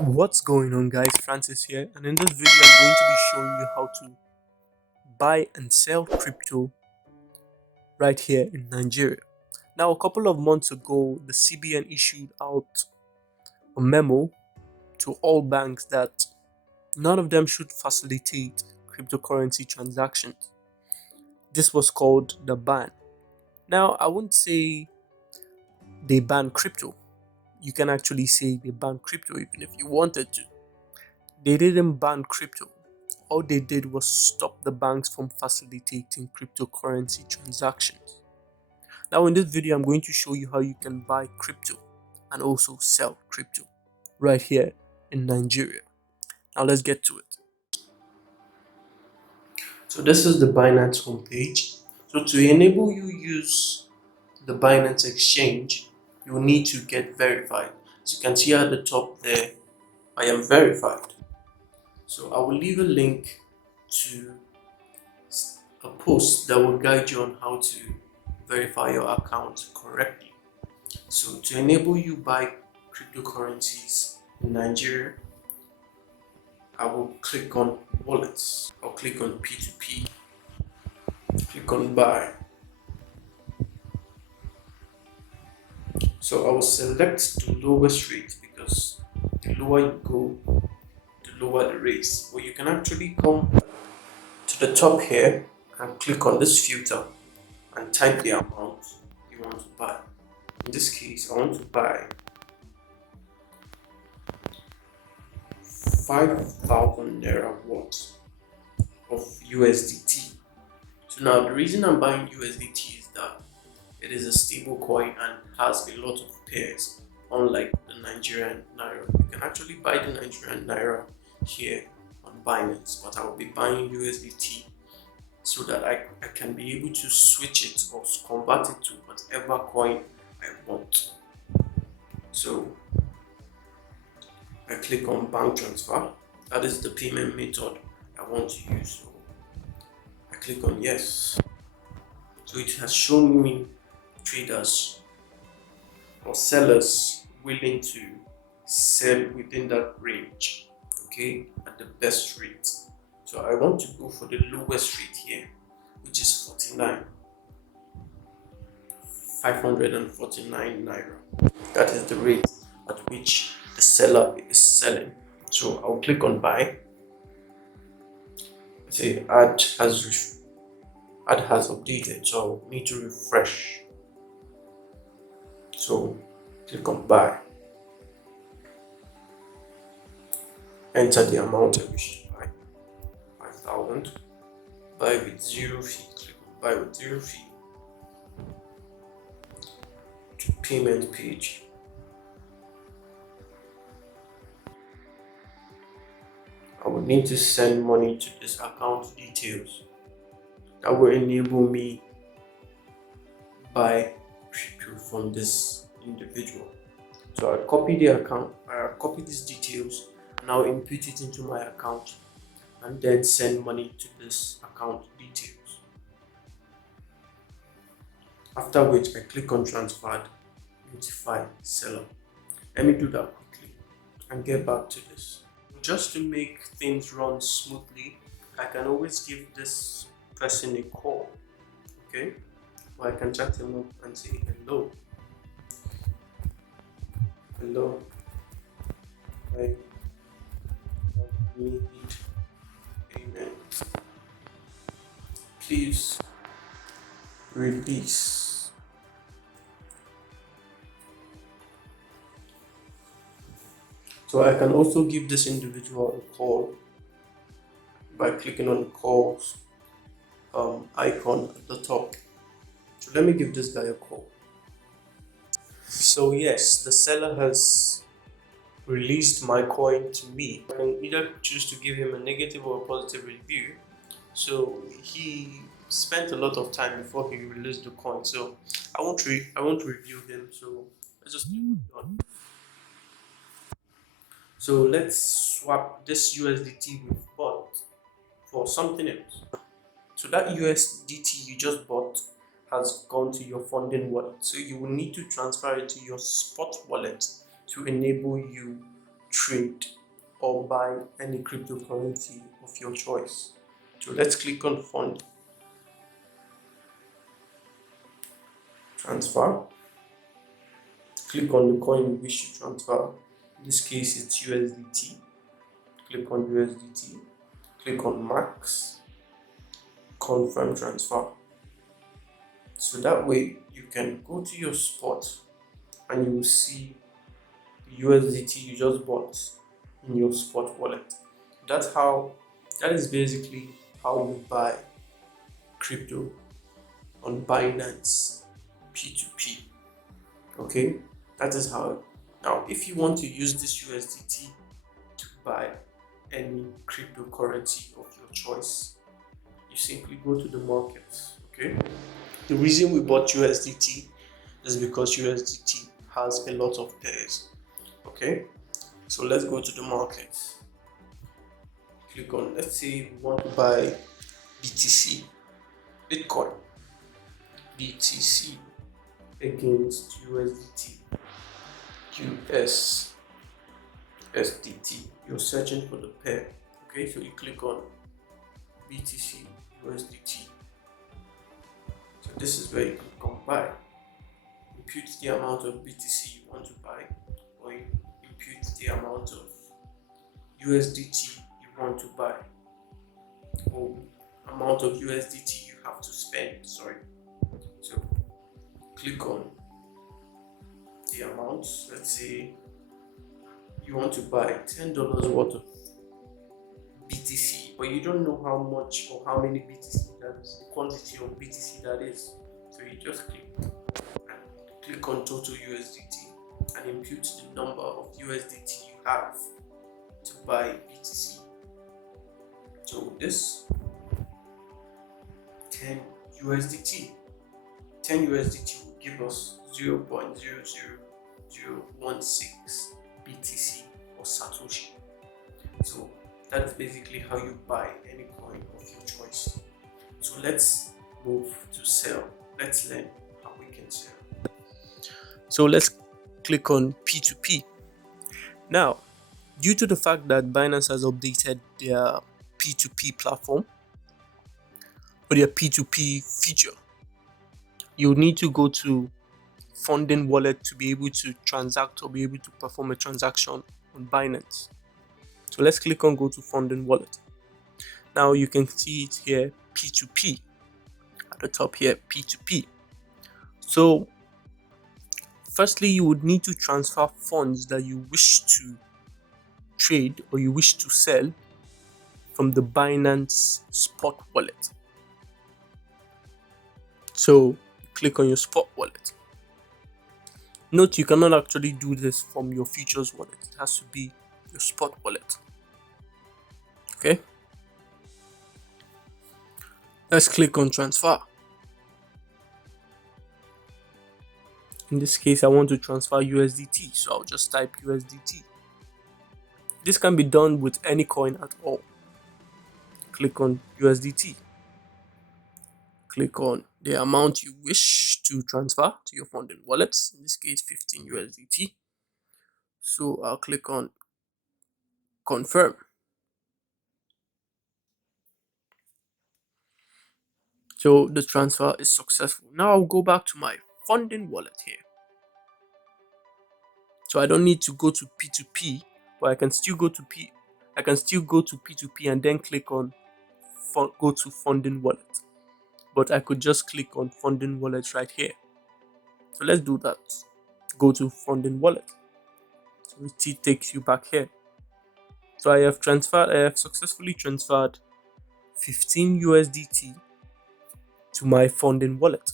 What's going on, guys? Francis here, and in this video I'm going to be showing you how to buy and sell crypto right here in Nigeria. Now, a couple of months ago, the CBN issued out a memo to all banks that none of them should facilitate cryptocurrency transactions. This was called the ban. Now, I wouldn't say they banned crypto. You can actually say they banned crypto even if you wanted to. They didn't ban crypto. All they did was stop the banks from facilitating cryptocurrency transactions. Now, in this video, I'm going to show you how you can buy crypto and also sell crypto right here in Nigeria. Now, let's get to it. So, this is the Binance homepage. So, to enable you use the Binance exchange, you will need to get verified. As you can see at the top there, I am verified. So, I will leave a link to a post that will guide you on how to verify your account correctly. So to enable you buy cryptocurrencies in Nigeria, I will click on wallets. I'll click on P2P, click on buy. So I will select the lowest rate because the lower you go, the lower the rates. But you can actually come to the top here and click on this filter and type the amount you want to buy. In this case, I want to buy 5,000 naira worth of USDT. So now the reason I'm buying USDT is that it is a stable coin and has a lot of pairs, unlike the Nigerian naira. You can actually buy the Nigerian naira here on Binance, but I will be buying USDT so that I can be able to switch it or convert it to whatever coin I want. So I click on bank transfer. That is the payment method I want to use. So I click on yes. So it has shown me traders or sellers willing to sell within that range, okay, at the best rate. So I want to go for the lowest rate here, which is 549 naira. That is the rate at which the seller is selling. So I'll click on buy. Say ad has updated, so I'll need to refresh. So click on buy. Enter the amount I wish to buy. 5,000. Buy with zero fee. Click on buy with zero fee. To payment page. I will need to send money to this account details. That will enable me buy crypto from this individual. So I copy these details and I'll input it into my account and then send money to this account details. After which I click on transferred, notify seller. Let me do that quickly and get back to this. Just to make things run smoothly, I can always give this person a call, okay? Or I can chat him up and say hello. Hello. I need payment. Please release. So I can also give this individual a call by clicking on the calls icon at the top. So let me give this guy a call. So yes, the seller has released my coin to me. I can either choose to give him a negative or a positive review. So he spent a lot of time before he released the coin. So I won't review him. So let's just keep it on. So let's swap this USDT we've bought for something else. So that USDT you just bought has gone to your funding wallet. So you will need to transfer it to your spot wallet to enable you trade or buy any cryptocurrency of your choice. So let's click on fund, transfer, click on the coin you wish to transfer. In this case, it's USDT. Click on USDT, click on max, confirm transfer. So that way you can go to your spot and you will see the USDT you just bought in your spot wallet. That is basically how you buy crypto on Binance P2P. Okay, that is how. Now, if you want to use this USDT to buy any cryptocurrency of your choice, you simply go to the markets. Okay, the reason we bought USDT is because USDT has a lot of pairs. Okay, so let's go to the market. Click on, let's say we want to buy BTC, Bitcoin, BTC against USDT, USDT. You're searching for the pair. Okay, so you click on BTC, USDT. So this is where you click on buy. Impute the amount of BTC you want to buy, or you impute the amount of USDT you want to buy, or amount of USDT you have to spend. So click on the amount. Let's say you want to buy $10 worth of BTC, but you don't know how much or how many BTC that is, the quantity of BTC that is. So you just click on total USDT and impute the number of USDT you have to buy BTC. So this 10 USDT will give us 0.00016 BTC or Satoshi. So that's basically how you buy any coin of your choice. So let's move to sell. Let's learn how we can sell. So let's click on P2P. Now, due to the fact that Binance has updated their P2P platform or their P2P feature, you need to go to funding wallet to be able to transact or be able to perform a transaction on Binance. So let's click on go to funding wallet. Now you can see it here, P2P at the top here, P2P. So firstly, you would need to transfer funds that you wish to trade or you wish to sell from the Binance spot wallet. So click on your spot wallet. Note you cannot actually do this from your futures wallet. It has to be your spot wallet. Okay. Let's click on transfer. In this case, I want to transfer USDT, so I'll just type USDT. This can be done with any coin at all. Click on USDT. Click on the amount you wish to transfer to your funding wallets. In this case, 15 USDT. So I'll click on confirm. So the transfer is successful. Now I'll go back to my funding wallet here. So I don't need to go to P2P, but I can still go to P2P and then click on go to funding wallet. But I could just click on funding wallet right here. So let's do that. Go to funding wallet. So it takes you back here. So I have successfully transferred 15 USDT to my funding wallet.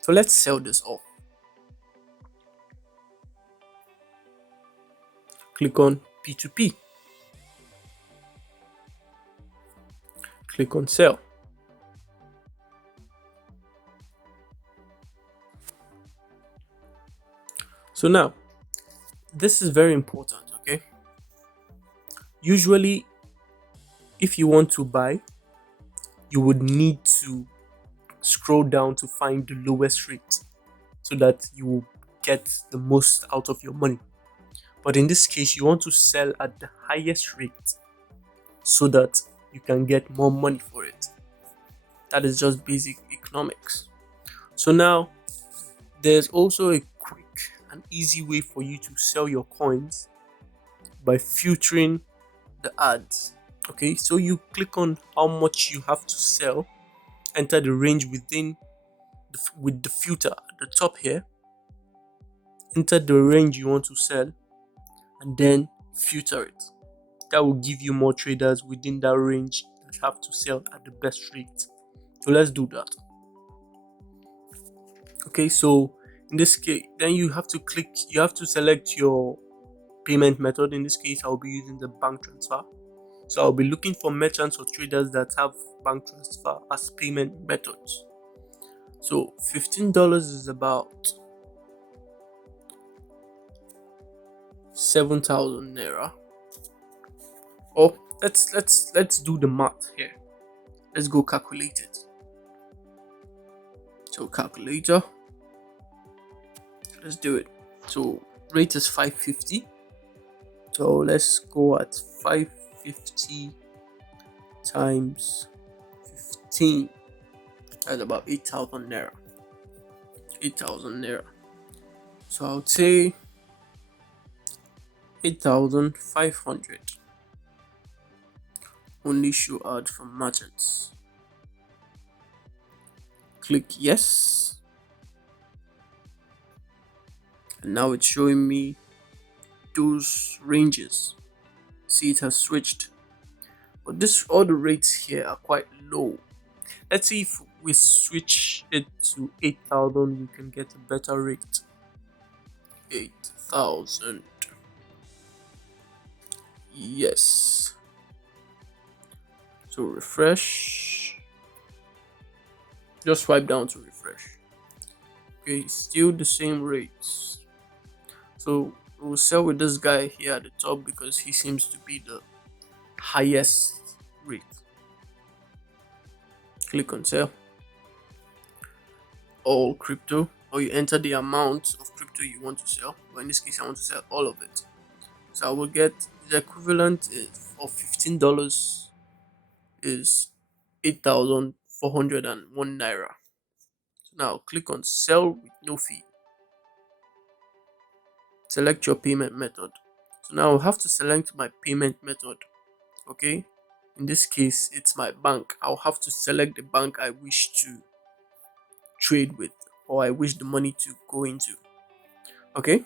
So let's sell this off. Click on P2P. Click on sell. So now, this is very important, okay? Usually, if you want to buy, you would need to scroll down to find the lowest rate so that you will get the most out of your money. But in this case, you want to sell at the highest rate so that you can get more money for it. That is just basic economics. So now there's also a quick and easy way for you to sell your coins by filtering the ads. Okay, so you click on how much you have to sell, enter the range within with the filter at the top here, enter the range you want to sell, and then filter it. That will give you more traders within that range that have to sell at the best rate. So let's do that. Okay, so in this case, then you have to select your payment method. In this case, I'll be using the bank transfer. So I'll be looking for merchants or traders that have bank transfer as payment methods. So $15 is about 7,000 naira. Oh, let's do the math here. Let's go calculate it. So calculator. Let's do it. So rate is 550. So let's go at 550 times 15. That's about 8,000 naira. 8,000 naira. So I would say 8,500. Only show ad from merchants. Click yes. And now it's showing me those ranges. See, it has switched. But all the rates here are quite low. Let's see if we switch it to 8,000, we can get a better rate. 8,000. Yes. So refresh. Just swipe down to refresh. Okay, still the same rates. So we'll sell with this guy here at the top because he seems to be the highest rate. Click on sell. All crypto, or you enter the amount of crypto you want to sell. But in this case, I want to sell all of it. So I will get the equivalent of $15 is 8,401 naira. So now click on sell with no fee. Select your payment method. So now I'll have to select my payment method. Okay, in this case it's my bank. I'll have to select the bank I wish to trade with, or I wish the money to go into. Okay,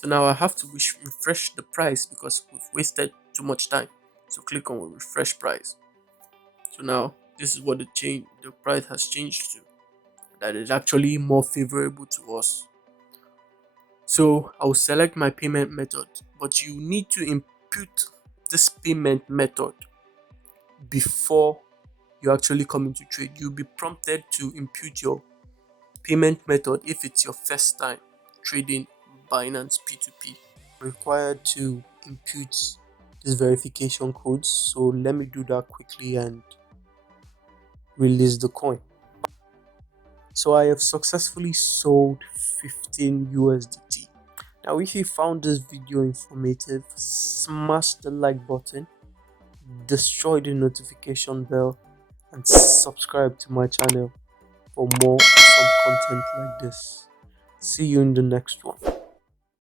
so now I have to refresh the price because we've wasted too much time. So click on refresh price. So now this is what the price has changed to. That is actually more favorable to us. So I'll select my payment method, but you need to input this payment method before you actually come into trade. You'll be prompted to input your payment method if it's your first time trading Binance P2P. Required to input this verification code, so let me do that quickly and release the coin. So I have successfully sold 15 USDT. Now if you found this video informative, smash the like button, destroy the notification bell, and subscribe to my channel for more awesome content like this. See you in the next one.